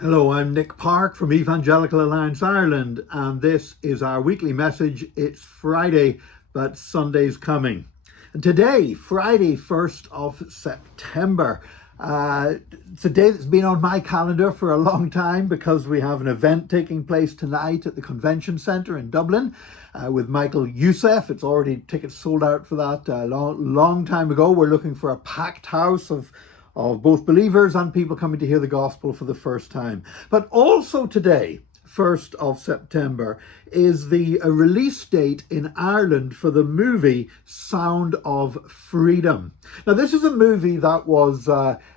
Hello, I'm Nick Park from Evangelical Alliance Ireland, and this is our weekly message. It's Friday, but Sunday's coming. And today, Friday, 1st of September, it's a day that's been on my calendar for a long time because we have an event taking place tonight at the Convention Centre in Dublin with Michael Youssef. It's already tickets sold out for that a long time ago. We're looking for a packed house of both believers and people coming to hear the gospel for the first time. But also today, 1st of September, is the release date in Ireland for the movie Sound of Freedom. Now, this is a movie that was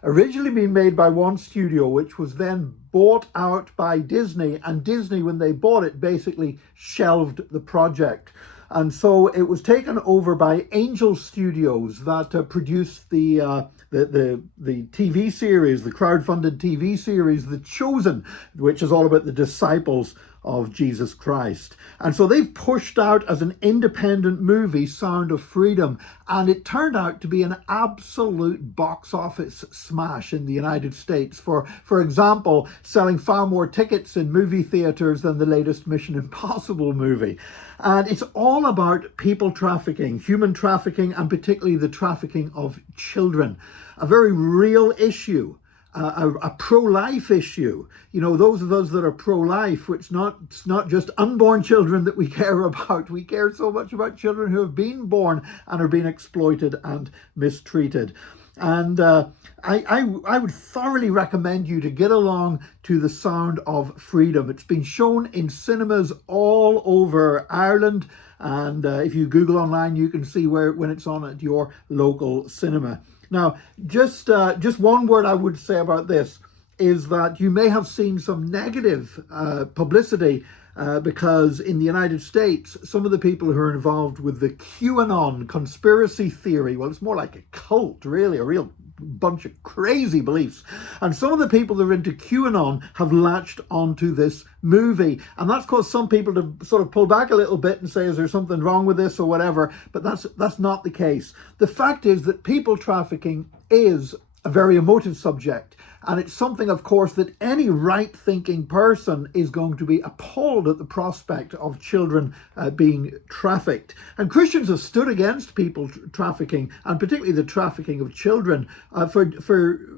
originally being made by one studio, which was then bought out by Disney, and Disney, when they bought it, basically shelved the project. And so it was taken over by Angel Studios that produced the TV series, the crowdfunded TV series, The Chosen, which is all about the disciples of Jesus Christ. And so they've pushed out as an independent movie, Sound of Freedom, and it turned out to be an absolute box office smash in the United States. For example, selling far more tickets in movie theaters than the latest Mission Impossible movie. And it's all about people trafficking, human trafficking, and particularly the trafficking of children. A very real issue. A pro-life issue. You know, those of us that are pro-life, it's not just unborn children that we care about. We care so much about children who have been born and are being exploited and mistreated. And I would thoroughly recommend you to get along to The Sound of Freedom. It's been shown in cinemas all over Ireland. And if you Google online, you can see when it's on at your local cinema. Now, just one word I would say about this is that you may have seen some negative publicity because in the United States, some of the people who are involved with the QAnon conspiracy theory, well, it's more like a cult, really, a real bunch of crazy beliefs. And some of the people that are into QAnon have latched onto this movie. And that's caused some people to sort of pull back a little bit and say, is there something wrong with this or whatever? But that's not the case. The fact is that people trafficking is a very emotive subject. And it's something, of course, that any right-thinking person is going to be appalled at the prospect of children being trafficked. And Christians have stood against people trafficking, and particularly the trafficking of children, for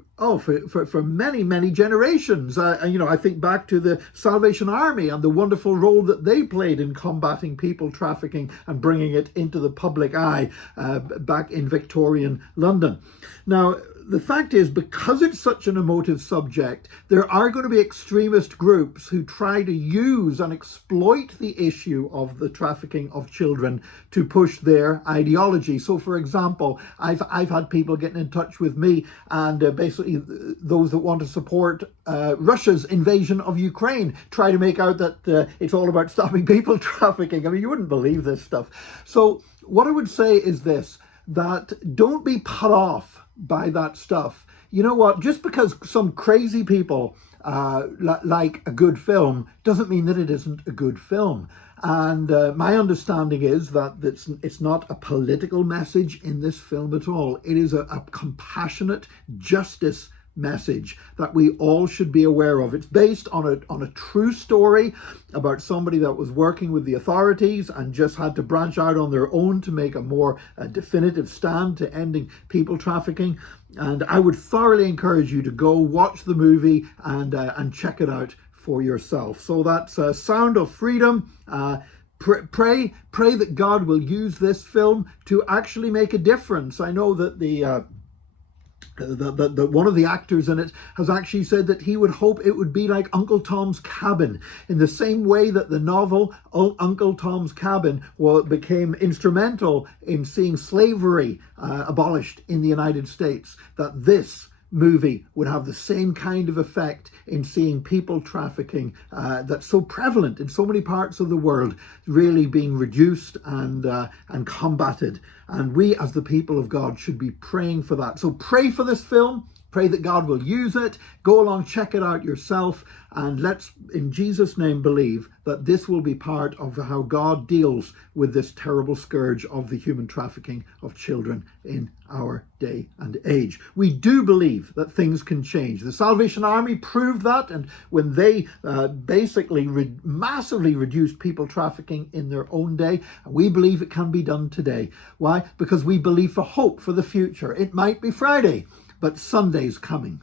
many, many generations. You know, I think back to the Salvation Army and the wonderful role that they played in combating people trafficking and bringing it into the public eye back in Victorian London. Now, the fact is, because it's such an emotive subject, there are going to be extremist groups who try to use and exploit the issue of the trafficking of children to push their ideology. So, for example, I've had people getting in touch with me, and basically those that want to support Russia's invasion of Ukraine try to make out that it's all about stopping people trafficking. I mean, you wouldn't believe this stuff. So what I would say is this, that don't be put off by that stuff. You know what? Just because some crazy people like a good film doesn't mean that it isn't a good film. And my understanding is that it's not a political message in this film at all. It is a compassionate justice message that we all should be aware of. It's based on a true story about somebody that was working with the authorities and just had to branch out on their own to make a more definitive stand to ending people trafficking. And I would thoroughly encourage you to go watch the movie and check it out for yourself. So that's Sound of Freedom. Pray that God will use this film to actually make a difference. I know that that one of the actors in it has actually said that he would hope it would be like Uncle Tom's Cabin, in the same way that the novel Uncle Tom's Cabin became instrumental in seeing slavery abolished in the United States, that this movie would have the same kind of effect in seeing people trafficking that's so prevalent in so many parts of the world really being reduced and combated. And we as the people of God should be praying for that. So pray for this film, Pray that God will use it. Go along, check it out yourself, and let's, in Jesus' name, believe that this will be part of how God deals with this terrible scourge of the human trafficking of children in our day and age. We do believe that things can change. The Salvation Army proved that, and when they basically massively reduced people trafficking in their own day, we believe it can be done today. Why? Because we believe for hope for the future. It might be Friday, but Sunday's coming.